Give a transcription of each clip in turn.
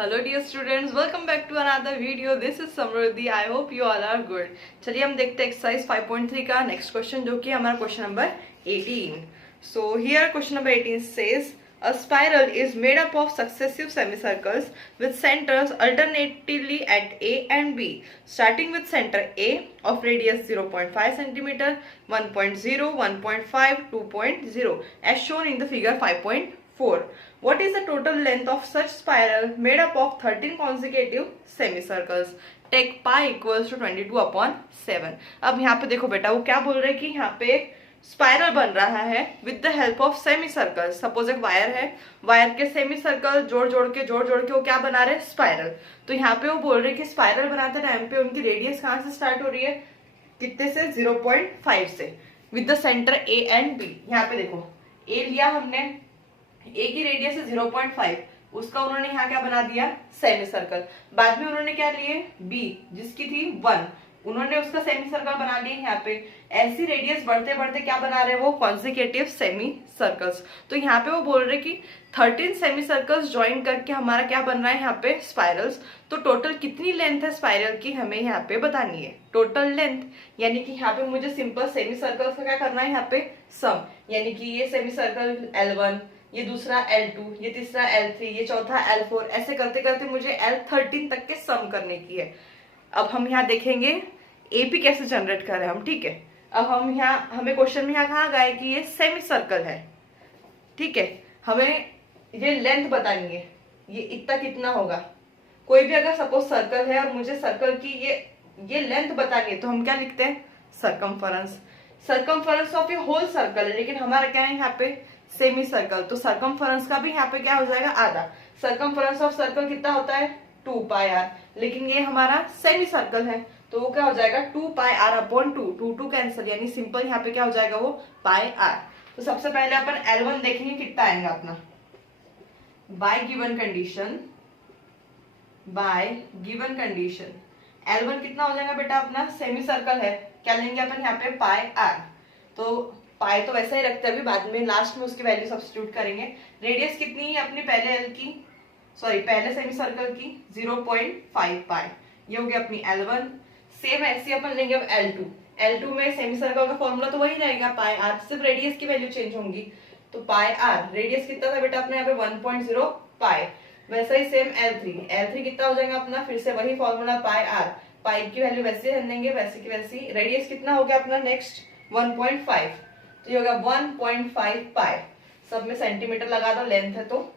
Hello dear students, welcome back to another video. This is Samriddhi. I hope you all are good. चलिए हम देखते हैं exercise 5.3 का next question, जो कि हमारा question number 18। So here question number 18 says a spiral is made up of successive semicircles with centers alternatively at A and B, starting with center A of radius 0.5 cm, 1.0, 1.5, 2.0 as shown in the figure 5.4. What is the total length of such spiral made up of 13 consecutive semicircles? Take pi equals to 22/7. अब यहाँ पे देखो बेटा, वो क्या बोल रहे हैं कि यहाँ पे स्पाइरल बन रहा है with the help of semi circle. Suppose एक वायर है, वायर के सेमी सर्कल जोड़ जोड़ के वो क्या बना रहे हैं, स्पाइरल। तो यहाँ पे वो बोल रहे हैं कि स्पाइरल बनाते टाइम पे उनकी रेडियस कहाँ से स्टार्ट हो रही है, कितने से, 0.5 से, with the centre A and B. यहाँ पे देखो ए लिया हमने, ए की रेडियस है 0.5, उसका उन्होंने यहाँ क्या बना दिया, सेमी सर्कल। बाद में उन्होंने क्या लिए, बी जिसकी थी 1, उन्होंने उसका सेमी सर्कल बना लिया। यहाँ पे ऐसी रेडियस बढ़ते बढ़ते क्या बना रहे हैं वो, कॉन्जिक्यूटिव सेमी सर्कल्स। तो यहाँ पे वो बोल रहे कि 13 सेमी सर्कल्स ज्वाइन करके हमारा क्या बन रहा है यहाँ पे, स्पाइरल्स। तो टोटल कितनी लेंथ है स्पाइरल की हमें यहाँ पे बतानी है, टोटल लेंथ। यानी कि यहाँ पे मुझे सिंपल सेमी सर्कल्स का क्या करना है यहाँ पे, सम। यानी कि ये सेमी सर्कल L1, ये दूसरा L2, ये तीसरा L3, ये चौथा L4, ऐसे करते करते मुझे L13 तक के सम करने की है। अब हम यहाँ देखेंगे एपी कैसे जनरेट कर रहे हैं हम, ठीक है। अब हम यहाँ, हमें क्वेश्चन में यहाँ कहा गया है कि ये सेमी सर्कल है, ठीक है। हमें ये लेंथ बतानी है, ये इतना कितना होगा। कोई भी अगर सपोज सर्कल है और मुझे सर्कल की ये लेंथ बतानी है, तो हम क्या लिखते हैं, circumference. Circumference of a whole circle है, लेकिन हमारा क्या है यहाँ पे, सेमी सर्कल। तो सरकमफरेंस का भी यहाँ पे क्या हो जाएगा, आधा। सरकमफरेंस ऑफ सर्कल कितना होता है, 2πr, लेकिन ये हमारा सेमी सर्कल है, तो वो क्या हो जाएगा, 2πr/2, 2 कैंसिल, यानी सिंपल यहाँ पे क्या हो जाएगा वो, πr। तो सबसे पहले अपन L1 देखेंगे कितना आएगा अपना, बाय गिवन कंडीशन L1 कितना हो जाएगा बेटा अपना, सेमी सर्कल है, क्या लेंगे अपन यहाँ पे, πr। तो पाई तो वैसा ही रखते हैं, अभी बाद में लास्ट में उसकी वैल्यू सब्स्टिट्यूट करेंगे। रेडियस कितनी है अपनी, पहले सेमी सर्कल की 0.5 पाई, ये हो गया अपनी L1। सेम ऐसे अपन लेंगे अब L2 में सेमी सर्कल का फॉर्मूला तो वही रहेगा, पाई आर, सिर्फ रेडियस की वैल्यू चेंज होंगी। तो पाई आर, रेडियस कितना था बेटा अपने यहाँ पे, 1.0 पाई। वैसा ही सेम L3 कितना हो जाएगा अपना, फिर से वही फॉर्मूला, पाई आर, पाई की वैल्यू वैसे रहने देंगे, वैसे की वैसी। रेडियस कितना हो गया अपना नेक्स्ट, 1.5, तो ये होगा 1.5 पाई। सब में सेंटीमीटर लगा दो, लेंथ है तो,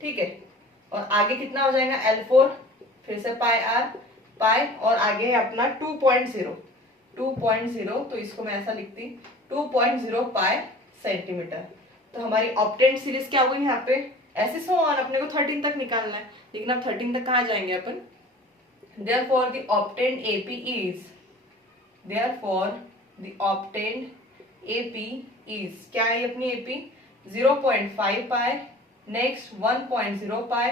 ठीक है। और आगे कितना हो जाएगा, L4, फिर से पाई, और आगे है अपना 2.0, तो इसको मैं ऐसा लिखती, 2.0 पाई सेंटीमीटर। तो हमारी ऑप्टेंट सीरीज क्या होगी यहाँ पे, ऐसे सो ऑन, अपने को 13 तक निकालना है, लेकिन अब 13 तक कहाँ जाएंगे अपन। Therefore the obtained AP is क्या है अपनी AP, 0.5 पाई, नेक्स्ट 1.0 पाई,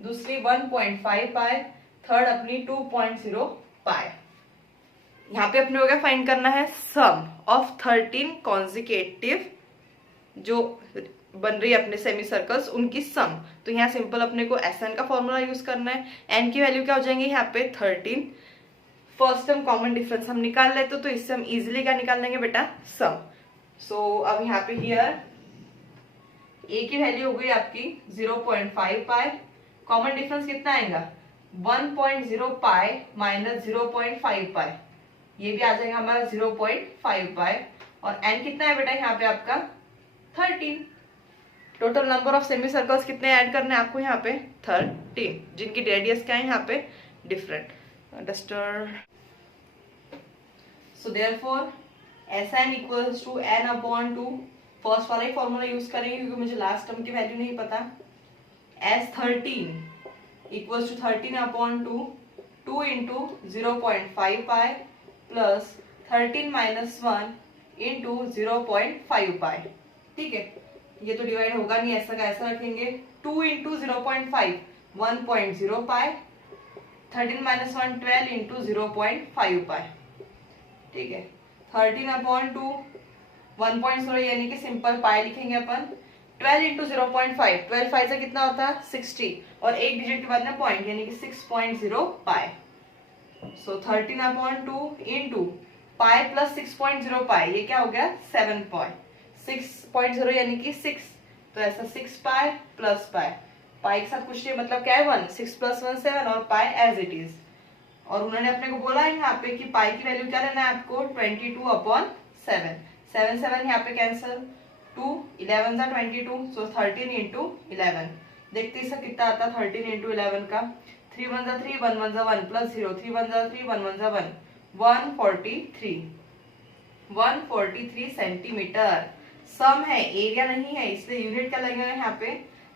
दूसरी 1.5 पाई, थर्ड अपनी 2.0 पाई। यहाँ पे अपने को क्या फाइंड करना है, सम ऑफ 13 कॉन्जिक्यूटिव जो बन रही है अपने सेमी सर्कल्स, उनकी सम। तो यहाँ सिंपल अपने को SN का फॉर्मूला यूज करना है। N की वैल्यू क्या हो जाएंगे यहाँ पे 13। फर्स्ट टर्म कॉमन डिफरेंस हम निकाल लेते, तो इससे हम इजिली क्या निकाल लेंगे बेटा, सम। सो अब यहाँ पे हियर A की वैल्यू हो गई आपकी 0.5 पाई, कॉमन डिफरेंस कितना आएगा, 1.0 पाई माइनस 0.5 पाई, ये भी आ जाएगा हमारा 0.5 पाई। और N कितना है बेटा यहाँ पे आपका 13। Total number of semi circles कितने ऐड करने हैं आपको यहाँ पे, 13, जिनकी रेडियस क्या है यहाँ पे, different duster. So therefore SN equals to N/2, first वाला ही फॉर्मूला यूज करेंगे क्योंकि मुझे लास्ट टर्म की वैल्यू नहीं पता। S13 equals to 13/2, 2 into 0.5 pi plus 13 minus 1 into 0.5 pi, ठीक है। ये तो डिवाइड होगा नहीं, ऐसा का ऐसा रखेंगे, 2 इंटू 0.5 1.0 पाई, 13 माइनस 1 12 इंटू 0.5 पाई, ठीक है। 13/2 1.0 यानी कि सिंपल पाई लिखेंगे अपन, 12 इंटू 0.5, 12 5 से कितना होता है 60, और एक डिजिट के बाद में पॉइंट यानी कि 6.0 पाई। सो 13/2 इंटू पाई प्लस 6.0 पाई, ये क्या हो गया 6.0 यानी कि 6, तो ऐसा 6 पाई प्लस पाई, पाई के साथ कुछ नहीं मतलब क्या है 1, 6 + 1 7 और पाई एज इट इज। और उन्होंने अपने को बोला है यहाँ पे कि पाई की वैल्यू क्या लेना है आपको 22/7, 7 7 यहाँ पे कैंसिल, 2 11 जा 22, सो 13 इंटू 11। देखते इसका कितना आता है 13 इंटू 11 का, 3 1 जा 3, 1 1 जा 1 प्लस 0, 3 1 जा 3, 1 1 जा 1, 143 सेंटीमीटर। सम है, एरिया नहीं है, इसलिए यूनिट क्या लगेगा यहाँ पे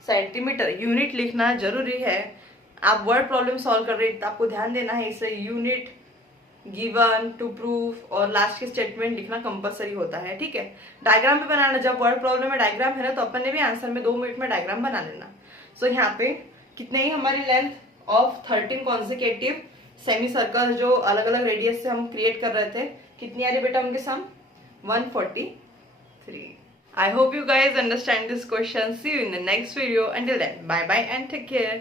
सेंटीमीटर। यूनिट लिखना जरूरी है, आप वर्ड प्रॉब्लम सॉल्व कर रहे हैं तो आपको ध्यान देना है, इसलिए यूनिट, गिवन, टू प्रूफ और लास्ट की स्टेटमेंट लिखना कंपलसरी होता है, ठीक है। डायग्राम भी बनाना, जब वर्ड प्रॉब्लम में डायग्राम है ना तो अपन ने भी आंसर में 2 मिनट में डायग्राम बना लेना। सो यहाँ पे कितने ही हमारी length of 13 consecutive semi circle जो अलग अलग रेडियस से हम क्रिएट कर रहे थे, कितनी आ रही बेटा उनके सम 143। I hope you guys understand this question. See you in the next video. Until then, bye bye and take care.